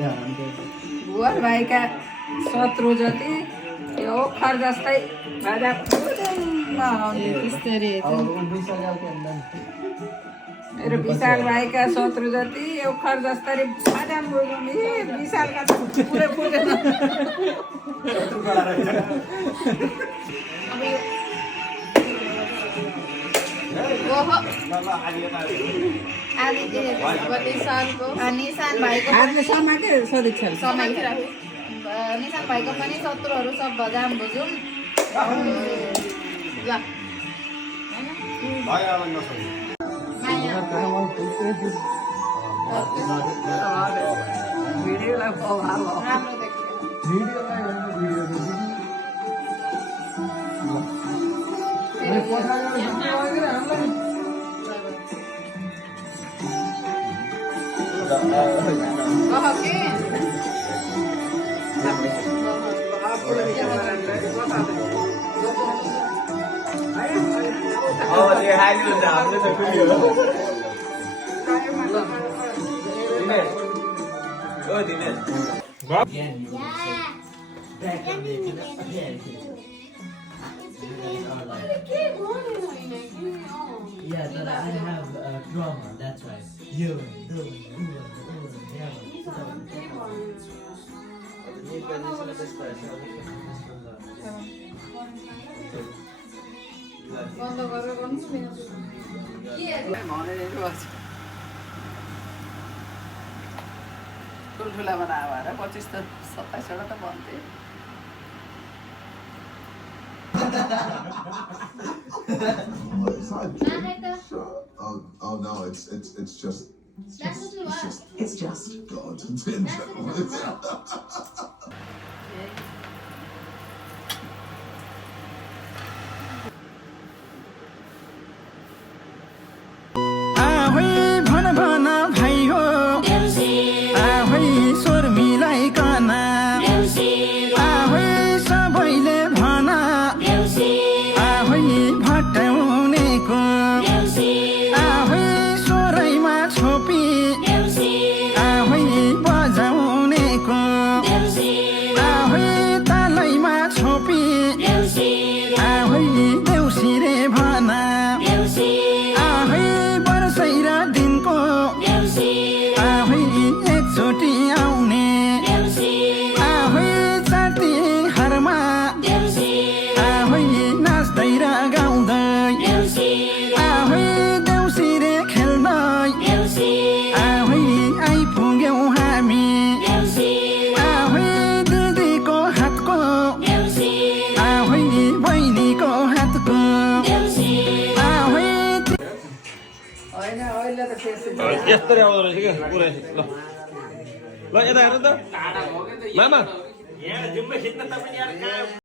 बुवा भाइका शत्रु जति यो ओखर जस्तै बाजा फुरुङ्ग आउने बिस्तारै मेरो विशाल भाइका शत्रु जति ओखर जस्तै बाजा मुरुमी विशालका त पुरै फुटेन ओहो निशान भाइको निशान भाइको पनि शत्रुहरू सब बजाम बुझौँ Yeah, but I have drama, that's right. You. ठुल्ठुला बनाएर 25 त 27 वटा त बन्थे Oh no, it's just That's what you are. it's just God. यस्तरी आउँदो रहेछ क्या पुरै ल यता हेर्नु त मामा यहाँ जिम्मा खिच्न तपाईँ यार